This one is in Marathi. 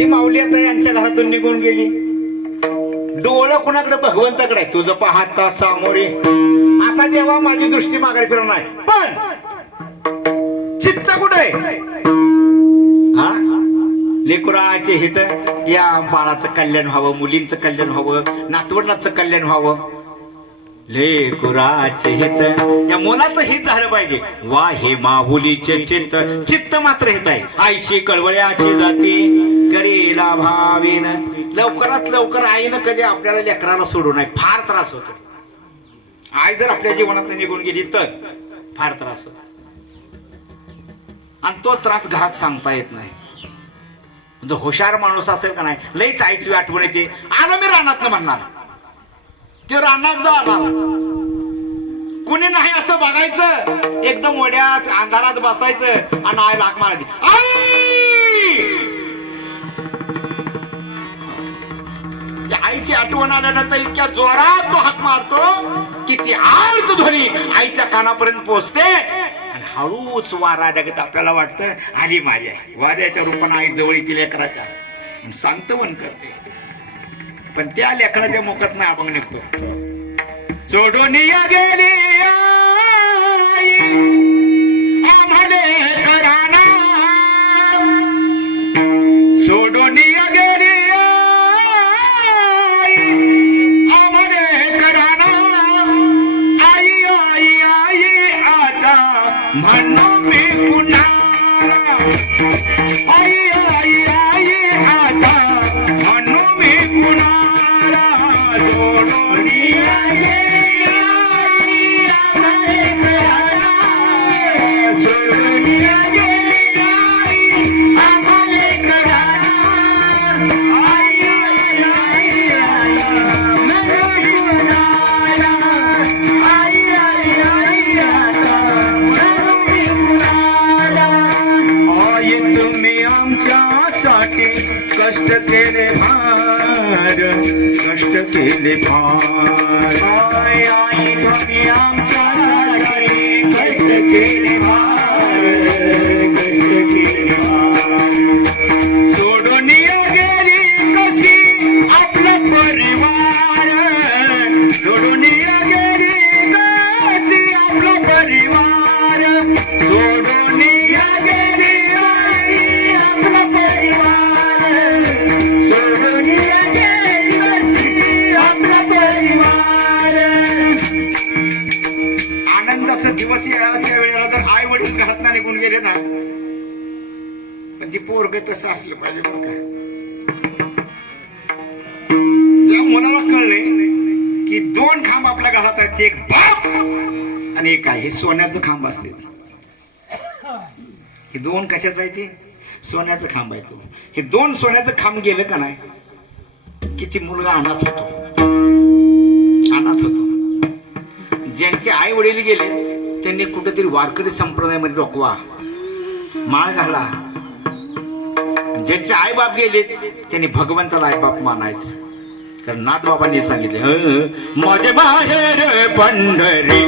ही माऊली आता यांच्या घरातून निघून गेली. डोळं कुणाकडे भगवंताकडे आहे. तुझं पाहता सामोरे. आता देवा माझी दृष्टी माघारी फिरवणार आहे. पण चित्त कुठे हा? लेकुराचे हित या बाळाचं कल्याण व्हावं मुलींचं कल्याण व्हावं नातवंडाचं कल्याण व्हावं. लेकुराचे हित. या मुलाचं हित झालं पाहिजे. वा हे माहुलीचे चित्त. चित्त मात्र हित आहे. आईशी कळवळ्याची जाती. करीला भावीन. लवकरात लवकर आईनं कधी आपल्याला लेकराला सोडू नये. फार त्रास होतो. आई जर आपल्या जीवनात निघून गेली तर फार त्रास होतो. आणि तो त्रास घरात सांगता येत नाही. जो हुशार माणूस असेल का नाही? लईच आईची आठवण येते. आलं मी रानात म्हणणार. ते रानात जा आला कुणी नाही असं बघायचं. एकदम वड्यात अंधारात बसायचं आणि आई लाग मारायची. आई! त्या आईची आठवण आल्यानंतर इतक्या जोरात तो हात मारतो की ती आर्त ध्वनी आईच्या कानापर्यंत पोहोचते आणि हळूच वारा लागत आपल्याला वाटतं आली माझ्या. वाऱ्याच्या रूपाने आई जवळ येतील लेकराच्या सांगतवन करते. पण त्या लेकराच्या मोकात ना अभंग निघतो. सोडून या गेली. सोडून या कष्ट केले आय आई तुम्ही आमच्यासाठी कष्ट केले कष्ट केले फार. सोडून या गेली कशी आपलं परिवार? सोडून या गेली कशी आपला परिवार? वेळेला जर आई वडील घरात निघून गेले ना. पण ती पोरग तसं असलं पाहिजे बरं का. ज्या मुलाला कळले की दोन खांब आपल्या घरात आहेत एक बाप आणि एक आहे हे सोन्याचं खांब असते. हे दोन कशाचं आहे ते? सोन्याचं खांब आहे तो. हे दोन सोन्याचं खांब गेलं का नाही किती मुलगा अनाथ होतो. अनाथ होतो. ज्यांचे आई वडील गेले त्यांनी कुठेतरी वारकरी संप्रदायामध्ये डोकवा. माळ घाला. ज्यांचे आईबाप गेले त्यांनी भगवंताला आईबाप मानायचं. कारण नाथ बाबांनी सांगितले माझे बाहेर पंढरी.